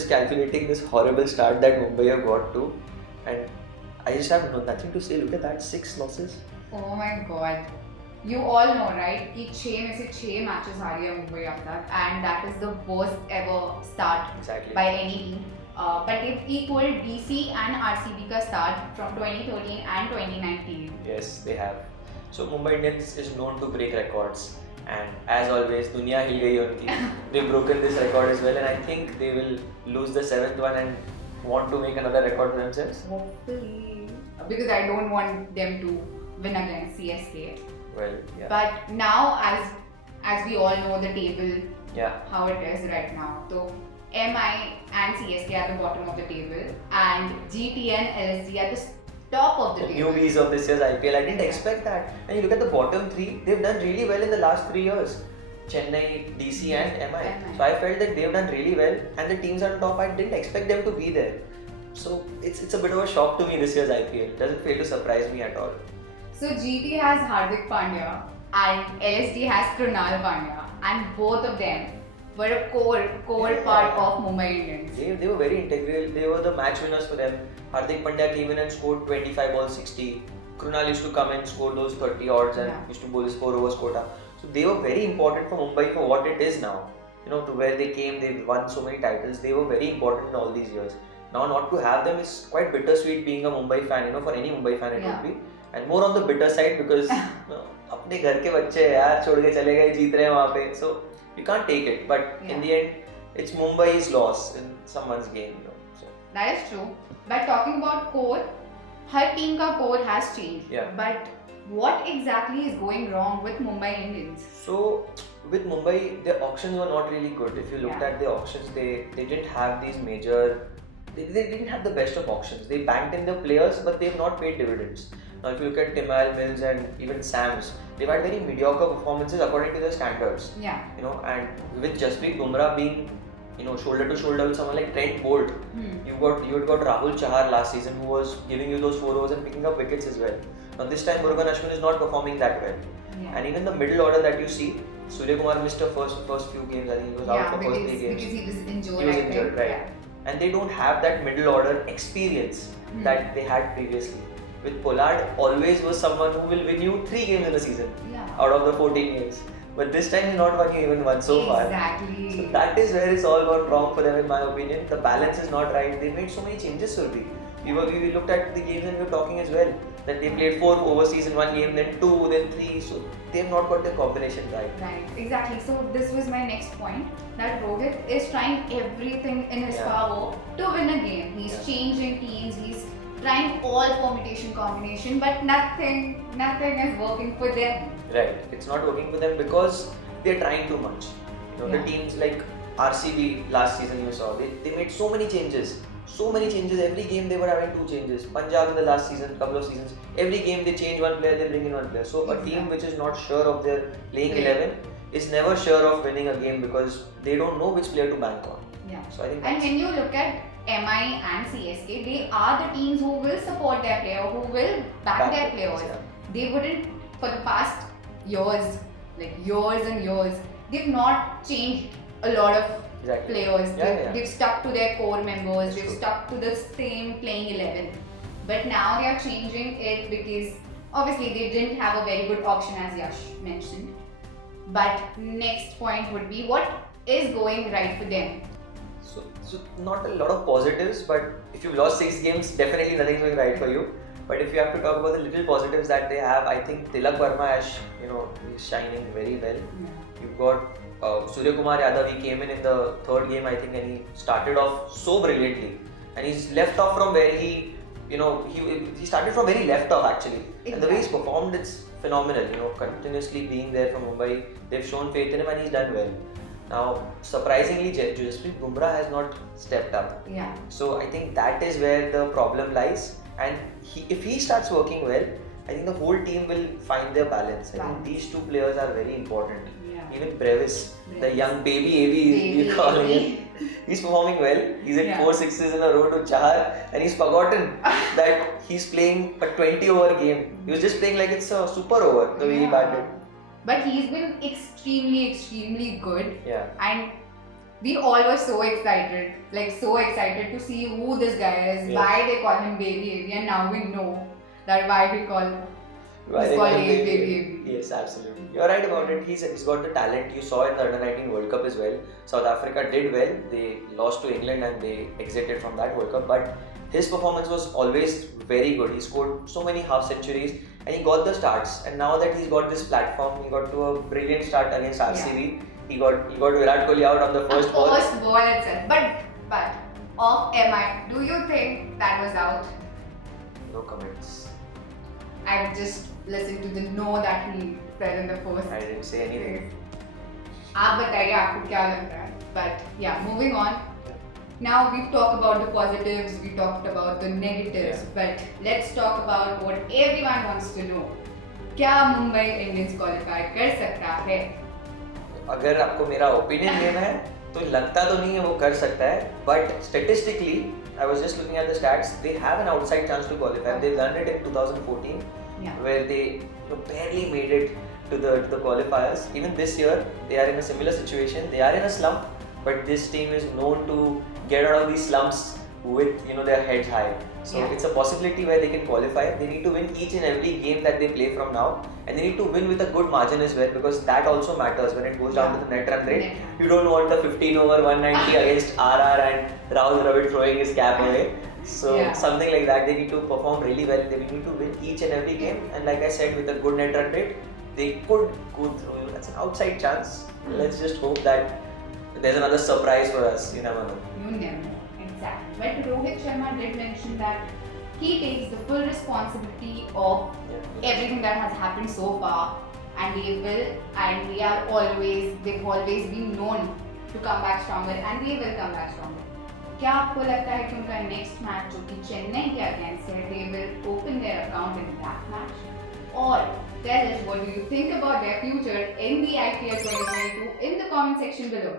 just calculating this horrible start that Mumbai have got to, and I just have nothing to say. Look at that, 6 losses. Oh my god. You all know, right? कि 6 में से 6 matches हारी है मुंबई अब तक, and that is the worst ever start Exactly. by any team. But they've equaled DC and RCB का start from 2013 and 2019. Yes, they have. So Mumbai Indians is known to break records, and as always, दुनिया हिल गई उनकी. They've broken this record as well, and I think they will lose the 7th one and want to make another record for themselves. Hopefully, because I don't want them to win against CSK. Well, yeah. But now, as we all know, the table, Yeah. how it is right now. So MI and CSK are the bottom of the table, and GT and LSG are the top of the The table. newbies of this year's IPL. I didn't expect that. And you look at the bottom 3, they've done really well in the last 3 years. Chennai, DC and MI. So I felt that they've done really well, and the teams on top, I didn't expect them to be there. So it's a bit of a shock to me this year's IPL. Doesn't fail to surprise me at all. So GT has Hardik Pandya and LSD has Krunal Pandya, and both of them were a core part of Mumbai Indians. They were very integral. They were the match winners for them. Hardik Pandya came in and scored 25 balls 60. Krunal used to come and score those 30 odds and used to bowl his 4 overs quota. So they were very important for Mumbai for what it is now. You know, to where they came, they've won so many titles. They were very important in all these years. Now not to have them is quite bittersweet being a Mumbai fan. You know, for any Mumbai fan it would be. And more on the bitter side because अपने घर के बच्चे यार छोड़ के चले गए जीत रहे हैं वहाँ पे, so you can't take it. But in the end, it's Mumbai's loss in someone's game, you know. So that is true. But talking about core, her team का core has changed. Yeah. But what exactly is going wrong with Mumbai Indians? So with Mumbai, their auctions were not really good. If you looked at the auctions, they didn't have these major. They didn't have the best of auctions. They banked in their players, but they've not paid dividends. Now, if you look at Timal, Mills, and even Sams, they've had very mediocre performances according to their standards. Yeah. You know, and with Jasprit Bumrah being, you know, shoulder to shoulder with someone like Trent Bolt, you had got Rahul Chahar last season who was giving you those 4 overs and picking up wickets as well. Now this time Murugan Ashwin is not performing that well. Yeah. And even the middle order that you see, Surya Kumar missed the first few games. I think he was out for first 3 games. Because he was injured. He was injured, right? Yeah. And they don't have that middle order experience that they had previously. With Pollard, always was someone who will win you 3 games in a season out of the 14 games. But this time he's not won you even one so far. Exactly. So that is where it's all gone wrong for them in my opinion. The balance is not right. They made so many changes, Surbhi. We looked at the games and we were talking as well. That they played 4 overseas in one game, then 2, then 3. So they've not got the combination right. Right, exactly. So this was my next point. That Rohit is trying everything in his power to win a game. He's changing teams. He's trying all permutation combination, but nothing is working for them. Right. It's not working for them because they're trying too much. You know, the teams like RCB last season you saw, they made so many changes. So many changes. Every game they were having 2 changes. Punjab in the last season, couple of seasons, every game they change one player, they bring in one player. So a team which is not sure of their playing 11 is never sure of winning a game because they don't know which player to bank on. Yeah. So I think. And when you look at MI and CSK, they are the teams who will support their player, who will back their players. Yeah. They wouldn't, for the past years, like years and years, they've not changed a lot of players. They've stuck to their core members, they've stuck to the same playing 11. But now they are changing it because obviously they didn't have a very good auction as Yash mentioned. But next point would be what is going right for them. So not a lot of positives, but if you've lost 6 games, definitely nothing's going right for you. But if you have to talk about the little positives that they have, I think Tilak Verma, you know, is shining very well. You've got Surya Kumar Yadav. He came in the 3rd game, I think, and he started off so brilliantly. And he's left off from where he started from where he left off actually. And the way he's performed, it's phenomenal. You know, continuously being there for Mumbai, they've shown faith in him and he's done well. Now, surprisingly, Jasprit Bumrah has not stepped up. Yeah. So I think that is where the problem lies. And if he starts working well, I think the whole team will find their balance. I think these 2 players are very important. Yeah. Even Brevis, the young baby you call him, he's performing well. He's at 4 sixes in a row to Chahar, and he's forgotten that he's playing a 20-over game. He was just playing like it's a super over the way he batted. But he's been extremely good. Yeah. And we all were so excited, like so excited to see who this guy is, Yes. why they call him Baby AB, and now we know that why he's called Baby AB. Yes, absolutely. You're right about it. He's got the talent. You saw in the under-19 World Cup as well. South Africa did well. They lost to England and they exited from that World Cup. But his performance was always very good. He scored so many half centuries and he got the starts. And now that he's got this platform, he got to a brilliant start against RCB. Yeah. He got Virat Kohli out on the first ball. First ball itself. But off MI, do you think that was out? No comments. I would just listen to the no that he said in the first. I didn't say anything. आप बताइए आपको क्या लगता है? But yeah, moving on. Now we've talked about the positives, we talked about the negatives, but let's talk about what everyone wants to know. क्या Mumbai Indians qualify कर सकता है? अगर आपको मेरा ओपिनियन लेना है तो लगता तो नहीं है वो कर सकता है, but statistically I was just looking at the stats, they have an outside chance to qualify. They've done it in 2014 where they barely made it to the qualifiers. Even this year they are in a similar situation. They are in a slump, but this team is known to get out of these slumps with their heads high. So it's a possibility where they can qualify. They need to win each and every game that they play from now, and they need to win with a good margin as well, because that also matters when it goes down to the net run rate. You don't want the 15 over 190 against RR and Rahul Dravid throwing his cap away. So something like that, they need to perform really well. They need to win each and every game, and like I said, with a good net run rate, they could go through. That's an outside chance. Let's just hope that there's another surprise for us. You never know. You never know. Exactly. But Rohit Sharma did mention that he takes the full responsibility of everything that has happened so far, and they've always been known to come back stronger, and they will come back stronger. क्या आपको लगता है कि उनका next match जो कि चेन्नई के against है, they will open their account in that match? Or tell us what do you think about their future in the IPL 2022 in the comment section below.